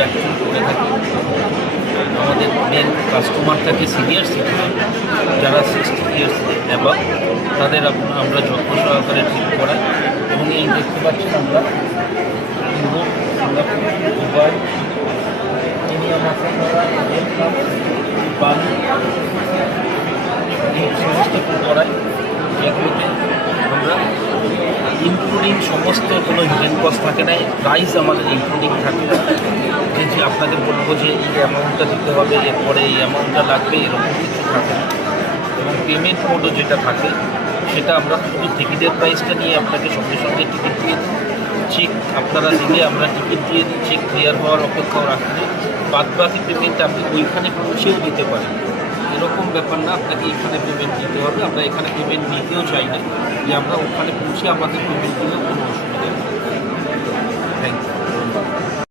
Actually করে থাকি। আমাদের মেন কাস্টমার থাকে সিনিয়র সিটিজেন, যারা 60 ইয়ার্স অ্যাবাভ, তাদের আমরা যত্ন সহকারে ট্রিট করাই। এবং এই দেখতে পাচ্ছেন আমরা Europe, Singapore, Dubai, Kenya, Masai Mara, Vietnam, Bali, এই সমস্ত করাই, যেগুলোতে আমরা ইনক্লুডিং সমস্ত কোনো হিডেন কস্ট থাকে না। প্রাইস আমাদের ইনক্লুডিং থাকে না, যে আপনাদের বলবো যে এই অ্যামাউন্টটা দিতে হবে, এরপরে এই অ্যামাউন্টটা লাগবে, এরকম কিছু থাকে না। এবং পেমেন্ট মোডও যেটা থাকে সেটা আমরা শুধু টিকিটের প্রাইসটা নিয়ে আপনাকে সঙ্গে সঙ্গে টিকিট দিয়ে দিই। চেক আপনারা দিলে আমরা টিকিট দিয়ে দিই, চেক ক্লিয়ার হওয়ার অপেক্ষাও রাখলে বাদ বাকি পেমেন্ট আপনি ওইখানে পৌঁছেও দিতে পারেন। এরকম ব্যাপার না আপনাকে এখানে পেমেন্ট দিতে হবে, আমরা এখানে পেমেন্ট নিতেও চাই না, যে আমরা ওখানে পৌঁছে আমাদের পেমেন্ট দিলেও কোনো অসুবিধা নেই। Thank you.